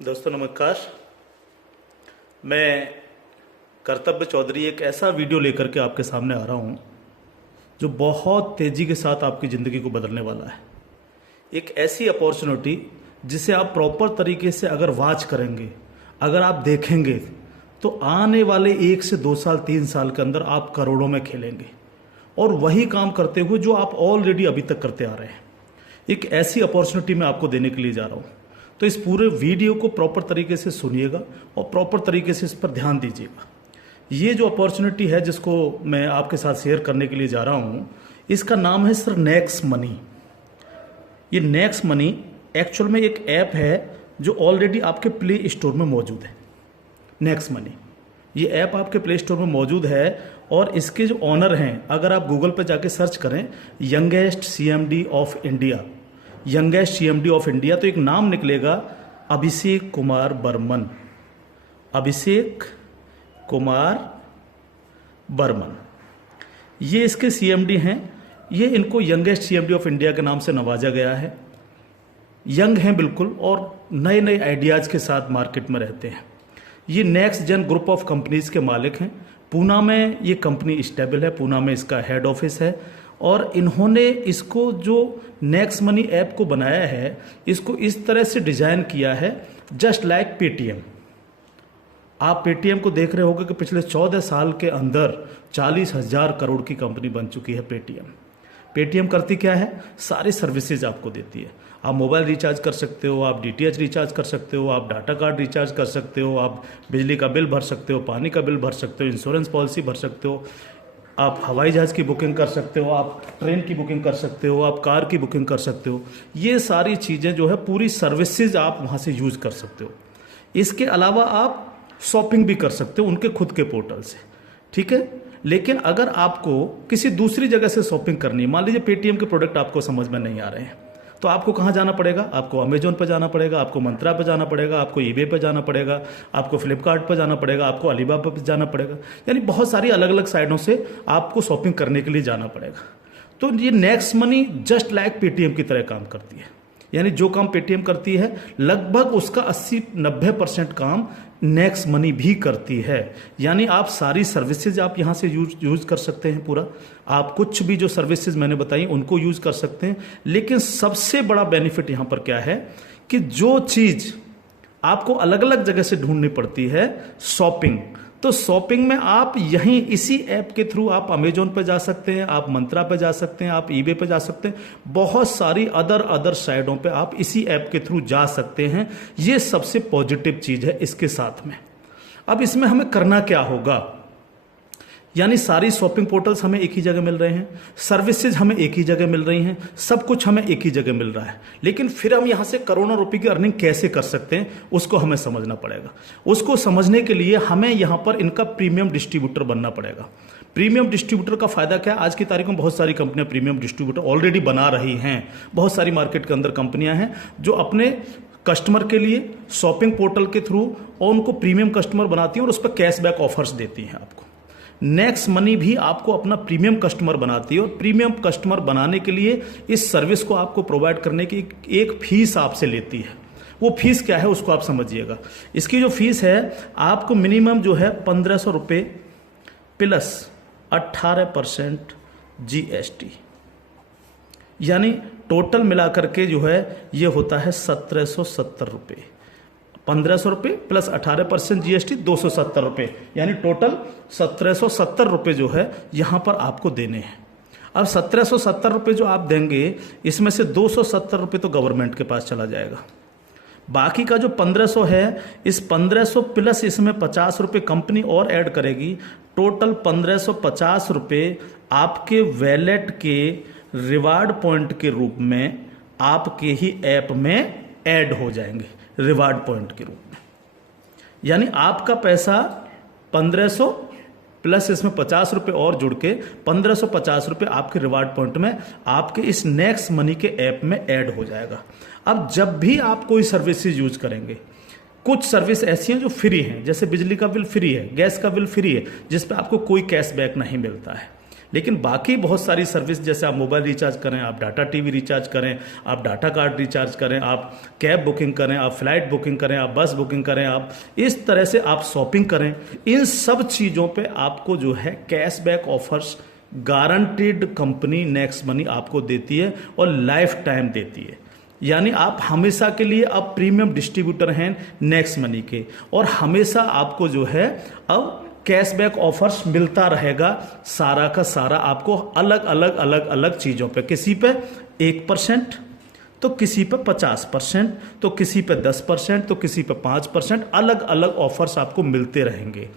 दोस्तों नमस्कार। मैं कर्तव्य चौधरी एक ऐसा वीडियो लेकर के आपके सामने आ रहा हूँ जो बहुत तेज़ी के साथ आपकी ज़िंदगी को बदलने वाला है। एक ऐसी अपॉर्चुनिटी जिसे आप प्रॉपर तरीके से अगर वॉच करेंगे, अगर आप देखेंगे तो आने वाले 1 से 2 साल 3 साल के अंदर आप करोड़ों में खेलेंगे और वही काम करते हुए जो आप ऑलरेडी अभी तक करते आ रहे हैं। एक ऐसी अपॉर्चुनिटी मैं आपको देने के लिए जा रहा हूँ, तो इस पूरे वीडियो को प्रॉपर तरीके से सुनिएगा और प्रॉपर तरीके से इस पर ध्यान दीजिएगा। ये जो अपॉर्चुनिटी है जिसको मैं आपके साथ शेयर करने के लिए जा रहा हूँ, इसका नाम है सर नेक्स्ट मनी। ये नेक्स्ट मनी एक्चुअल में एक ऐप है जो ऑलरेडी आपके प्ले स्टोर में मौजूद है। नेक्स्ट मनी ये ऐप आपके प्ले स्टोर में मौजूद है और इसके जो ऑनर हैं, अगर आप गूगल पर जाके सर्च करें youngest CMD of India, youngest CMD of India, तो एक नाम निकलेगा अभिषेक कुमार बर्मन। अभिषेक कुमार बर्मन ये इसके सीएमडी हैं। ये इनको यंगेस्ट सीएमडी ऑफ इंडिया के नाम से नवाजा गया है। यंग हैं बिल्कुल और नए नए आइडियाज़ के साथ मार्केट में रहते हैं। ये next gen group of companies के मालिक हैं। पूना में ये कंपनी स्टेबल है, पूना में इसका हेड ऑफिस है और इन्होंने इसको जो नेक्स्ट मनी ऐप को बनाया है, इसको इस तरह से डिज़ाइन किया है जस्ट लाइक पेटीएम। आप पेटीएम को देख रहे होंगे कि पिछले 14 साल के अंदर 40,000 करोड़ की कंपनी बन चुकी है पेटीएम। पेटीएम करती क्या है? सारी सर्विसेज आपको देती है। आप मोबाइल रिचार्ज कर सकते हो, आप डीटीएच रिचार्ज कर सकते हो, आप डाटा कार्ड रिचार्ज कर सकते हो, आप बिजली का बिल भर सकते हो, पानी का बिल भर सकते हो, इंश्योरेंस पॉलिसी भर सकते हो, आप हवाई जहाज़ की बुकिंग कर सकते हो, आप ट्रेन की बुकिंग कर सकते हो, आप कार की बुकिंग कर सकते हो। ये सारी चीज़ें जो है पूरी सर्विसेज आप वहाँ से यूज़ कर सकते हो। इसके अलावा आप शॉपिंग भी कर सकते हो उनके खुद के पोर्टल से, ठीक है। लेकिन अगर आपको किसी दूसरी जगह से शॉपिंग करनी है, मान लीजिए पेटीएम के प्रोडक्ट आपको समझ में नहीं आ रहे हैं, तो आपको कहाँ जाना पड़ेगा? आपको अमेजोन पर जाना पड़ेगा, आपको मंत्रा पर जाना पड़ेगा, आपको ईबे पर जाना पड़ेगा, आपको फ्लिपकार्ट पर जाना पड़ेगा, आपको अलीबाबा पर जाना पड़ेगा। यानी बहुत सारी अलग अलग साइटों से आपको शॉपिंग करने के लिए जाना पड़ेगा। तो ये next money just like Paytm की तरह काम करती है। यानी जो काम पेटीएम करती है लगभग उसका 80-90% काम नेक्स्ट मनी भी करती है। यानी आप सारी सर्विसेज आप यहाँ से यूज कर सकते हैं पूरा। आप कुछ भी जो सर्विसेज मैंने बताई उनको यूज कर सकते हैं। लेकिन सबसे बड़ा बेनिफिट यहाँ पर क्या है कि जो चीज़ आपको अलग अलग जगह से ढूंढनी पड़ती है, शॉपिंग, तो शॉपिंग में आप यहीं इसी ऐप के थ्रू आप अमेजोन पे जा सकते हैं, आप मंत्रा पे जा सकते हैं, आप ईबे पे जा सकते हैं, बहुत सारी अदर साइटों पे आप इसी ऐप के थ्रू जा सकते हैं। ये सबसे पॉजिटिव चीज़ है इसके साथ में। अब इसमें हमें करना क्या होगा? यानी सारी शॉपिंग पोर्टल्स हमें एक ही जगह मिल रहे हैं, सर्विसेज हमें एक ही जगह मिल रही हैं, सब कुछ हमें एक ही जगह मिल रहा है। लेकिन फिर हम यहाँ से करोड़ों रुपए की अर्निंग कैसे कर सकते हैं उसको हमें समझना पड़ेगा। उसको समझने के लिए हमें यहाँ पर इनका प्रीमियम डिस्ट्रीब्यूटर बनना पड़ेगा। प्रीमियम डिस्ट्रीब्यूटर का फायदा क्या है? आज की तारीख में बहुत सारी कंपनियां प्रीमियम डिस्ट्रीब्यूटर ऑलरेडी बना रही हैं। बहुत सारी मार्केट के अंदर कंपनियां हैं जो अपने कस्टमर के लिए शॉपिंग पोर्टल के थ्रू और उनको प्रीमियम कस्टमर बनाती हैं और उस पर कैशबैक ऑफर्स देती हैं आपको। नेक्स्ट मनी भी आपको अपना प्रीमियम कस्टमर बनाती है और प्रीमियम कस्टमर बनाने के लिए इस सर्विस को आपको प्रोवाइड करने की एक फीस आपसे लेती है। वो फीस क्या है उसको आप समझिएगा। इसकी जो फीस है आपको मिनिमम जो है 1,500 रुपये प्लस 18% GST, यानी टोटल मिलाकर के जो है ये होता है 1,770 रुपये। 1,500 रुपये प्लस 18% GST 270 रुपये, यानी टोटल 1,770 रुपये जो है यहाँ पर आपको देने हैं। अब 1,770 रुपये जो आप देंगे, इसमें से 270 रुपये तो गवर्नमेंट के पास चला जाएगा। बाकी का जो 1,500 है, इस 1,500 प्लस इसमें 50 रुपये कंपनी और ऐड करेगी। टोटल 1,550 रुपये आपके वैलेट के रिवार्ड पॉइंट के रूप में आपके ही ऐप में ऐड हो जाएंगे, रिवार्ड पॉइंट के रूप में। यानी आपका पैसा 1,500 प्लस इसमें 50 रुपये और जुड़ के 1,550 रुपये आपके रिवार्ड पॉइंट में आपके इस नेक्स्ट मनी के ऐप में ऐड हो जाएगा। अब जब भी आप कोई सर्विसेज यूज करेंगे, कुछ सर्विस ऐसी हैं जो फ्री हैं, जैसे बिजली का बिल फ्री है, गैस का बिल फ्री है, जिस पे आपको कोई कैशबैक नहीं मिलता है। लेकिन बाकी बहुत सारी सर्विस, जैसे आप मोबाइल रिचार्ज करें, आप डाटा टीवी रिचार्ज करें, आप डाटा कार्ड रिचार्ज करें, आप कैब बुकिंग करें, आप फ्लाइट बुकिंग करें, आप बस बुकिंग करें, आप इस तरह से आप शॉपिंग करें, इन सब चीज़ों पे आपको जो है cashback offers guaranteed company next money आपको देती है और लाइफ टाइम देती है। यानी आप हमेशा के लिए अब प्रीमियम डिस्ट्रीब्यूटर हैं नेक्स्ट मनी के, और हमेशा आपको जो है अब कैशबैक ऑफर्स मिलता रहेगा, सारा का सारा आपको अलग अलग अलग अलग चीज़ों पे, किसी पे 1%, तो किसी पे 50%, तो किसी पे 10%, तो किसी पे 5%, अलग अलग ऑफर्स आपको मिलते रहेंगे।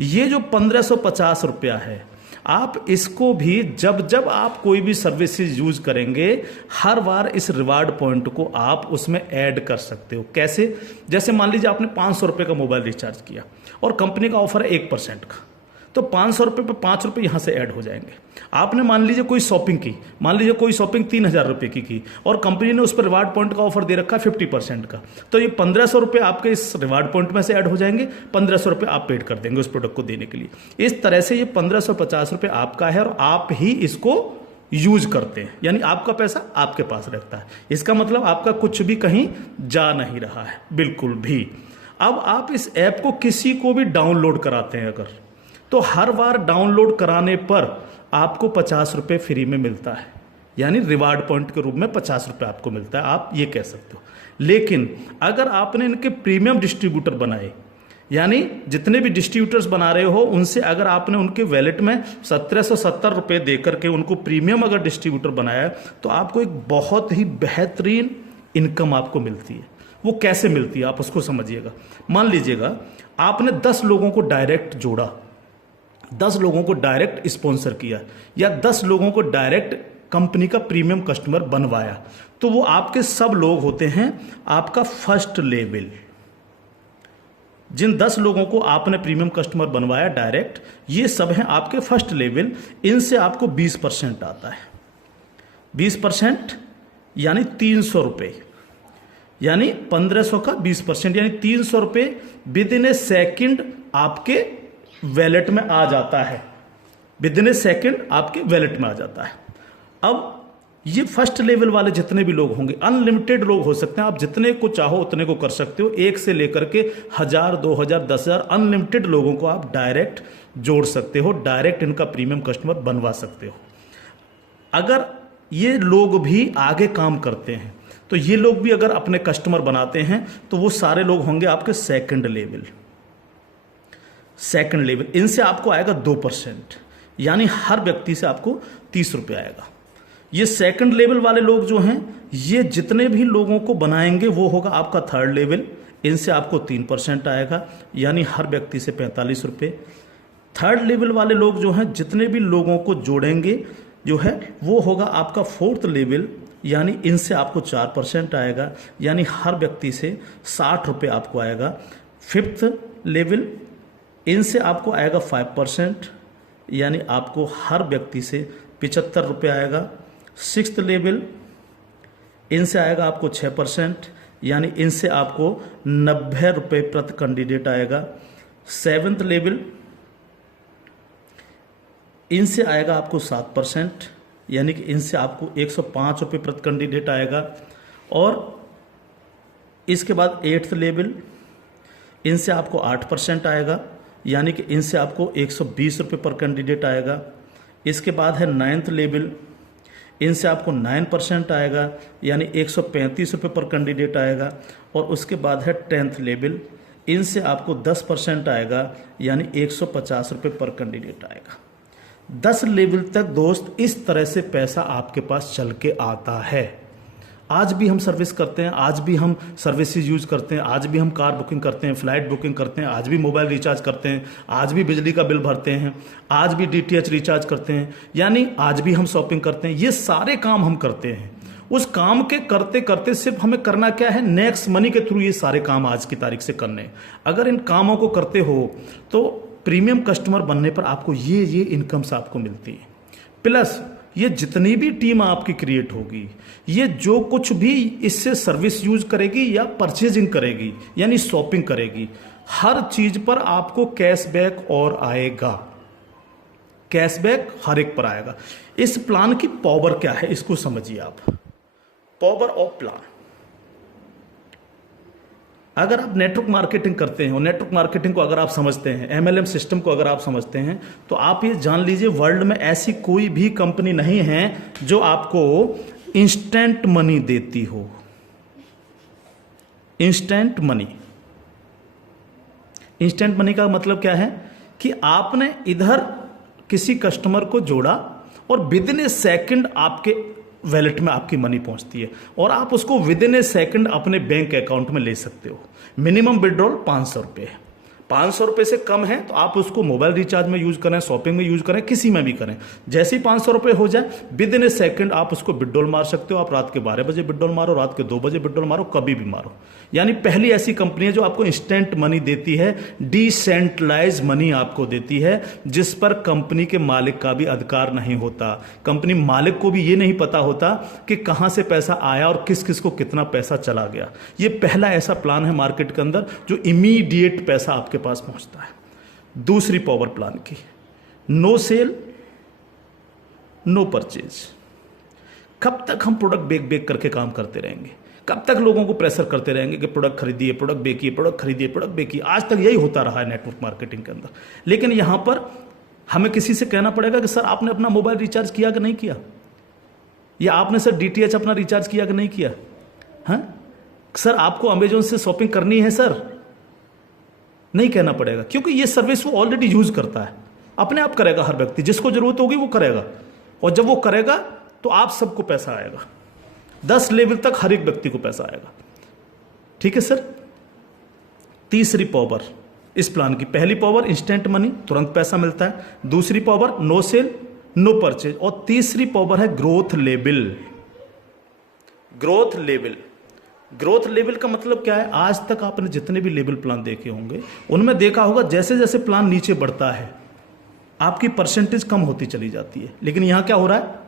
ये जो 1550 रुपया है, आप इसको भी जब जब आप कोई भी सर्विसेज यूज करेंगे, हर बार इस रिवार्ड पॉइंट को आप उसमें ऐड कर सकते हो। कैसे? जैसे मान लीजिए आपने 500 रुपये का मोबाइल रिचार्ज किया और कंपनी का ऑफर है 1% का, तो 500 रुपये पे 5 रुपये यहाँ से ऐड हो जाएंगे। आपने मान लीजिए कोई शॉपिंग की, मान लीजिए कोई शॉपिंग 3000 रुपये की और कंपनी ने उस पर रिवार्ड पॉइंट का ऑफर दे रखा है 50% का, तो ये 1500 रुपये आपके इस रिवार्ड पॉइंट में से ऐड हो जाएंगे, 1500 रुपये आप पेड कर देंगे उस प्रोडक्ट को देने के लिए। इस तरह से ये 1550 रुपये आपका है और आप ही इसको यूज करते हैं, यानी आपका पैसा आपके पास रहता है। इसका मतलब आपका कुछ भी कहीं जा नहीं रहा है, बिल्कुल भी। अब आप इस ऐप को किसी को भी डाउनलोड कराते हैं अगर, तो हर बार डाउनलोड कराने पर आपको 50 रुपये फ्री में मिलता है, यानी रिवार्ड पॉइंट के रूप में 50 रुपये आपको मिलता है, आप ये कह सकते हो। लेकिन अगर आपने इनके प्रीमियम डिस्ट्रीब्यूटर बनाए, यानी जितने भी डिस्ट्रीब्यूटर्स बना रहे हो उनसे अगर आपने उनके वैलेट में 1770 रुपये दे करके उनको प्रीमियम अगर डिस्ट्रीब्यूटर बनाया, तो आपको एक बहुत ही बेहतरीन इनकम आपको मिलती है। वो कैसे मिलती है आप उसको समझिएगा। मान लीजिएगा आपने 10 लोगों को डायरेक्ट जोड़ा, 10 लोगों को डायरेक्ट स्पॉन्सर किया, या 10 लोगों को डायरेक्ट कंपनी का प्रीमियम कस्टमर बनवाया, तो वो आपके सब लोग होते हैं आपका फर्स्ट लेवल। जिन 10 लोगों को आपने प्रीमियम कस्टमर बनवाया डायरेक्ट, ये सब हैं आपके फर्स्ट लेवल। इनसे आपको 20% आता है। 20% यानी 300 रुपये, यानी 1500 का 20%, यानी 300 रुपये विद इन ए सेकेंड आपके वैलेट में आ जाता है। विद इन ए सेकेंड आपके वैलेट में आ जाता है। अब ये फर्स्ट लेवल वाले जितने भी लोग होंगे, अनलिमिटेड लोग हो सकते हैं, आप जितने को चाहो उतने को कर सकते हो, 1 से लेकर के 1000, 2000, 10,000 अनलिमिटेड लोगों को आप डायरेक्ट जोड़ सकते हो, डायरेक्ट इनका प्रीमियम कस्टमर बनवा सकते हो। अगर ये लोग भी आगे काम करते हैं, तो ये लोग भी अगर अपने कस्टमर बनाते हैं, तो वो सारे लोग होंगे आपके सेकंड लेवल। सेकंड लेवल, इनसे आपको आएगा 2%, यानी हर व्यक्ति से आपको 30 रुपये आएगा। ये सेकंड लेवल वाले लोग जो हैं, ये जितने भी लोगों को बनाएंगे वो होगा आपका थर्ड लेवल। इनसे आपको 3% आएगा, यानी हर व्यक्ति से 45 रुपये। थर्ड लेवल वाले लोग जो हैं, जितने भी लोगों को जोड़ेंगे जो है, वो होगा आपका फोर्थ लेवल, यानी इनसे आपको 4% आएगा, यानी हर व्यक्ति से 60 रुपये आपको आएगा। फिफ्थ लेवल, इनसे आपको आएगा 5%, यानी आपको हर व्यक्ति से 75 रुपये आएगा। सिक्स्थ लेवल, इनसे आएगा आपको 6%, यानी इनसे आपको 90 रुपये प्रति कैंडिडेट आएगा। सेवन्थ लेवल, इनसे आएगा आपको 7%, यानी कि इनसे आपको 105 रुपये प्रति कैंडिडेट आएगा। और इसके बाद 8th लेवल, इनसे आपको 8% आएगा, यानी कि इनसे आपको 120 रुपये पर कैंडिडेट आएगा। इसके बाद है 9th लेवल, इनसे आपको 9% आएगा, यानी 135 रुपये पर कैंडिडेट आएगा। और उसके बाद है 10th लेवल, इनसे आपको 10% आएगा, यानी 150 रुपये पर कैंडिडेट आएगा। 10 लेवल तक दोस्त इस तरह से पैसा आपके पास चल के आता है। आज भी हम सर्विस करते हैं, आज भी हम सर्विसेज यूज करते हैं, आज भी हम कार बुकिंग करते हैं, फ्लाइट बुकिंग करते हैं, आज भी मोबाइल रिचार्ज करते हैं, आज भी बिजली का बिल भरते हैं, आज भी DTH रिचार्ज करते हैं, यानी आज भी हम शॉपिंग करते हैं। ये सारे काम हम करते हैं। उस काम के करते करते सिर्फ हमें करना क्या है, नेक्स्ट मनी के थ्रू ये सारे काम आज की तारीख से करने हैं। अगर इन कामों को करते हो तो प्रीमियम कस्टमर बनने पर आपको ये इनकम्स आपको मिलती है। प्लस ये जितनी भी टीम आपकी क्रिएट होगी, ये जो कुछ भी इससे सर्विस यूज करेगी या परचेजिंग करेगी, यानी शॉपिंग करेगी, हर चीज पर आपको कैशबैक और आएगा। कैशबैक हर एक पर आएगा। इस प्लान की पावर क्या है इसको समझिए आप। पावर ऑफ प्लान, अगर आप नेटवर्क मार्केटिंग करते हैं और नेटवर्क मार्केटिंग को अगर आप समझते हैं, एमएलएम सिस्टम को अगर आप समझते हैं, तो आप ये जान लीजिए वर्ल्ड में ऐसी कोई भी कंपनी नहीं है जो आपको इंस्टेंट मनी देती हो। इंस्टेंट मनी, इंस्टेंट मनी का मतलब क्या है कि आपने इधर किसी कस्टमर को जोड़ा और विद इन ए सेकेंड आपके वैलेट में आपकी मनी पहुंचती है और आप उसको विद इन ए सेकेंड अपने बैंक अकाउंट में ले सकते हो। मिनिमम विड्रॉल 500 रुपये, 500 रुपये से कम है तो आप उसको मोबाइल रिचार्ज में यूज करें, शॉपिंग में यूज करें, किसी में भी करें। जैसे ही 500 रुपये हो जाए विद इन ए सेकेंड आप उसको विड्रॉल मार सकते हो। आप रात के 12 बजे विड्रॉल मारो, रात के 2 बजे विड्रॉल मारो, कभी भी मारो। यानी पहली ऐसी कंपनी है जो आपको इंस्टेंट मनी देती है, डिसेंट्रलाइज मनी आपको देती है, जिस पर कंपनी के मालिक का भी अधिकार नहीं होता। कंपनी मालिक को भी ये नहीं पता होता कि कहां से पैसा आया और किस किस को कितना पैसा चला गया। ये पहला ऐसा प्लान है मार्केट के अंदर जो इमीडिएट पैसा आपके पास पहुंचता है। दूसरी पावर प्लान की, नो सेल नो परचेज। कब तक हम प्रोडक्ट बेक बेक करके काम करते रहेंगे? कब तक लोगों को प्रेशर करते रहेंगे कि प्रोडक्ट खरीदिए, प्रोडक्ट बेचिए, प्रोडक्ट खरीदिए, प्रोडक्ट बेचिए? आज तक यही होता रहा है नेटवर्क मार्केटिंग के अंदर। लेकिन यहां पर हमें किसी से कहना पड़ेगा कि सर आपने अपना मोबाइल रिचार्ज किया कि नहीं किया, या आपने सर डीटीएच अपना रिचार्ज किया कि नहीं किया, हाँ सर आपको अमेजोन से शॉपिंग करनी है सर, नहीं कहना पड़ेगा, क्योंकि ये सर्विस वो ऑलरेडी यूज करता है। अपने आप करेगा, हर व्यक्ति जिसको जरूरत होगी वो करेगा, और जब वो करेगा तो आप सबको पैसा आएगा। 10 लेवल तक हर एक व्यक्ति को पैसा आएगा। ठीक है सर। तीसरी पावर इस प्लान की, पहली पावर इंस्टेंट मनी, तुरंत पैसा मिलता है। दूसरी power no sale no purchase, और तीसरी पावर है growth level. Growth level, growth level का मतलब क्या है? आज तक आपने जितने भी लेवल प्लान देखे होंगे उनमें देखा होगा जैसे जैसे प्लान नीचे बढ़ता है आपकी परसेंटेज कम होती चली जाती है। लेकिन यहां क्या हो रहा है?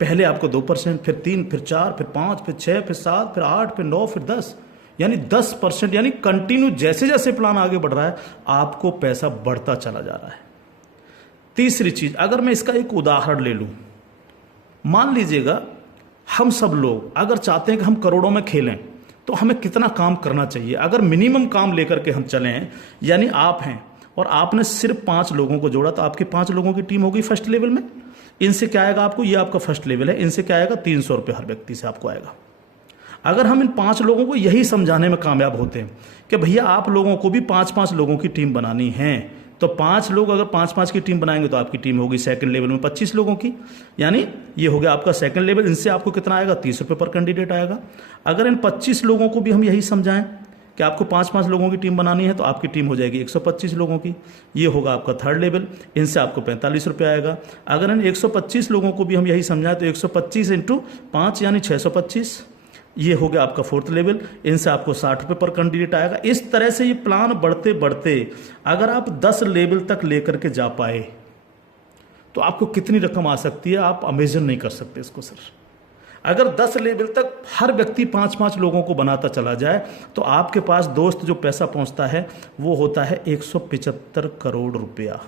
पहले आपको 2%, फिर 3, फिर 4, फिर 5, फिर 6, फिर 7, फिर 8, फिर 9, फिर 10, यानी 10%, यानी कंटिन्यू जैसे जैसे प्लान आगे बढ़ रहा है आपको पैसा बढ़ता चला जा रहा है। तीसरी चीज, अगर मैं इसका एक उदाहरण ले लूं, मान लीजिएगा हम सब लोग अगर चाहते हैं कि हम करोड़ों में खेलें तो हमें कितना काम करना चाहिए? अगर मिनिमम काम लेकर के हम चलें, यानी आप हैं और आपने सिर्फ 5 लोगों को जोड़ा तो आपकी 5 लोगों की टीम होगी फर्स्ट लेवल में। इनसे क्या आएगा आपको? ये आपका फर्स्ट लेवल है, इनसे क्या आएगा? 300 रुपये हर व्यक्ति से आपको आएगा। अगर हम इन 5 लोगों को यही समझाने में कामयाब होते हैं कि भैया आप लोगों को भी 5-5 लोगों की टीम बनानी है, तो 5 लोग अगर 5-5 की टीम बनाएंगे तो आपकी टीम होगी सेकंड लेवल में 25 लोगों की, यानी ये हो गया आपका सेकंड लेवल। इनसे आपको कितना आएगा? 30 रुपये पर कैंडिडेट आएगा। अगर इन 25 लोगों को भी हम यही समझाएं कि आपको 5-5 लोगों की टीम बनानी है तो आपकी टीम हो जाएगी 125 लोगों की, ये होगा आपका थर्ड लेवल। इनसे आपको 45 रुपये आएगा। अगर इन 125 लोगों को भी हम यही समझाएं तो 125 × 5 यानी 625, ये हो गया आपका फोर्थ लेवल। इनसे आपको 60 रुपये पर कैंडिडेट आएगा। इस तरह से ये प्लान बढ़ते बढ़ते अगर आप 10 लेवल तक लेकर के जा पाए तो आपको कितनी रकम आ सकती है आप इमेजिन नहीं कर सकते इसको सर। अगर 10 लेवल तक हर व्यक्ति 5-5 लोगों को बनाता चला जाए तो आपके पास दोस्त जो पैसा पहुंचता है वो होता है 175 करोड़ रुपया।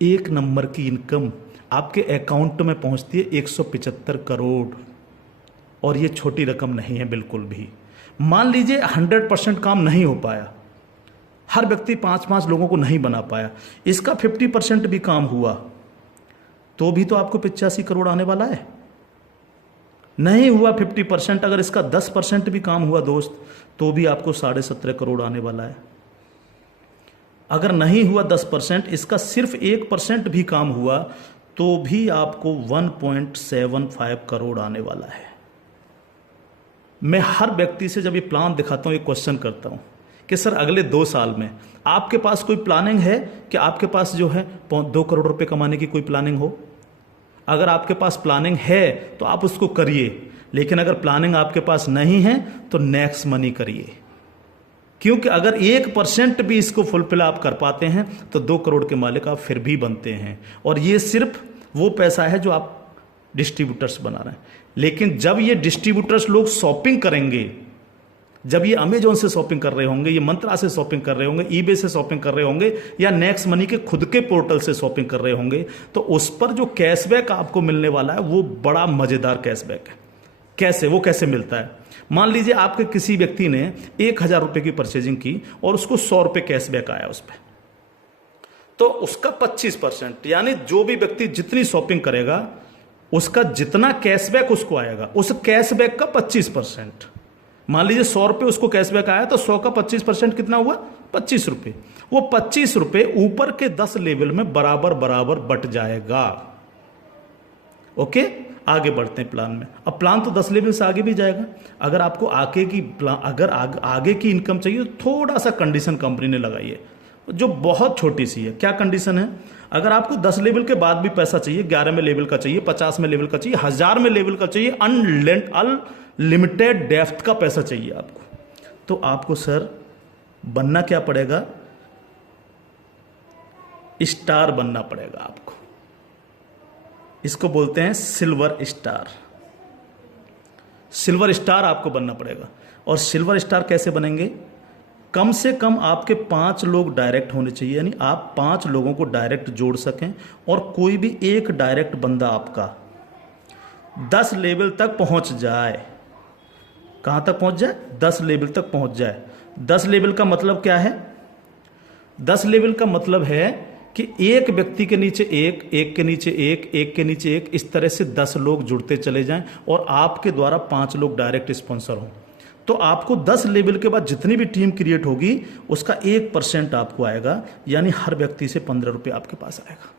एक नंबर की इनकम आपके अकाउंट में पहुंचती है 175 करोड़, और ये छोटी रकम नहीं है बिल्कुल भी। मान लीजिए 100% काम नहीं हो पाया, हर व्यक्ति 5-5 लोगों को नहीं बना पाया, इसका 50% भी काम हुआ तो भी तो आपको 85 करोड़ आने वाला है। नहीं हुआ 50%, अगर इसका 10% भी काम हुआ दोस्त तो भी आपको 17.5 करोड़ आने वाला है। अगर नहीं हुआ 10%, इसका सिर्फ 1% भी काम हुआ तो भी आपको 1.75 करोड़ आने वाला है। मैं हर व्यक्ति से जब ये प्लान दिखाता हूँ ये क्वेश्चन करता हूँ कि सर अगले 2 साल में आपके पास कोई प्लानिंग है कि आपके पास जो है 2 करोड़ रुपए कमाने की कोई प्लानिंग हो? अगर आपके पास प्लानिंग है तो आप उसको करिए, लेकिन अगर प्लानिंग आपके पास नहीं है तो नेक्स्ट मनी करिए, क्योंकि अगर 1% भी इसको फुलफिल आप कर पाते हैं तो 2 करोड़ के मालिक आप फिर भी बनते हैं। और ये सिर्फ वो पैसा है जो आप डिस्ट्रीब्यूटर्स बना रहे हैं। लेकिन जब ये डिस्ट्रीब्यूटर्स लोग शॉपिंग करेंगे जब ये अमेजोन से शॉपिंग कर रहे होंगे, ये मंत्रा से शॉपिंग कर रहे होंगे, ईबे से शॉपिंग कर रहे होंगे, या नेक्स्ट मनी के खुद के पोर्टल से शॉपिंग कर रहे होंगे, तो उस पर जो कैशबैक आपको मिलने वाला है वो बड़ा मजेदार कैशबैक है। कैसे, वो कैसे मिलता है? मान लीजिए आपके किसी व्यक्ति ने 1,000 रुपए की परचेजिंग की और उसको 100 रुपए कैशबैक आया उस पर, तो उसका 25%, यानी जो भी व्यक्ति जितनी शॉपिंग करेगा उसका जितना कैशबैक उसको आएगा, उस कैशबैक का 25%। मान लीजिए 100 रुपए उसको कैशबैक आया, तो 100 का 25% कितना हुआ? 25 रुपए। वो 25 रुपए ऊपर के 10 लेवल में बराबर बराबर बट जाएगा। ओके, आगे बढ़ते हैं प्लान में। अब प्लान तो 10 लेवल से आगे भी जाएगा। अगर आपको आगे की इनकम चाहिए तो थोड़ा सा कंडीशन कंपनी ने लगाई है, जो बहुत छोटी सी है। क्या कंडीशन है? अगर आपको 10 लेवल के बाद भी पैसा चाहिए, 11 में लेवल का चाहिए, 50 में लेवल का चाहिए, 1000 में लेवल का चाहिए, अनलिमिटेड डेप्थ का पैसा चाहिए आपको, तो आपको सर बनना क्या पड़ेगा? स्टार बनना पड़ेगा आपको। इसको बोलते हैं सिल्वर स्टार। सिल्वर स्टार आपको बनना पड़ेगा। और सिल्वर स्टार कैसे बनेंगे? कम से कम आपके 5 लोग डायरेक्ट होने चाहिए, यानी आप 5 लोगों को डायरेक्ट जोड़ सकें, और कोई भी एक डायरेक्ट बंदा आपका 10 लेवल तक पहुंच जाए। कहां तक पहुंच जाए? 10 लेवल तक पहुंच जाए। 10 लेवल का मतलब क्या है? 10 लेवल का मतलब है कि एक व्यक्ति के नीचे एक, एक के नीचे एक, एक के नीचे एक, इस तरह से 10 लोग जुड़ते चले जाएं और आपके द्वारा 5 लोग डायरेक्ट स्पॉन्सर हों। तो आपको 10 लेवल के बाद जितनी भी टीम क्रिएट होगी उसका 1% आपको आएगा, यानी हर व्यक्ति से 15 रुपये आपके पास आएगा।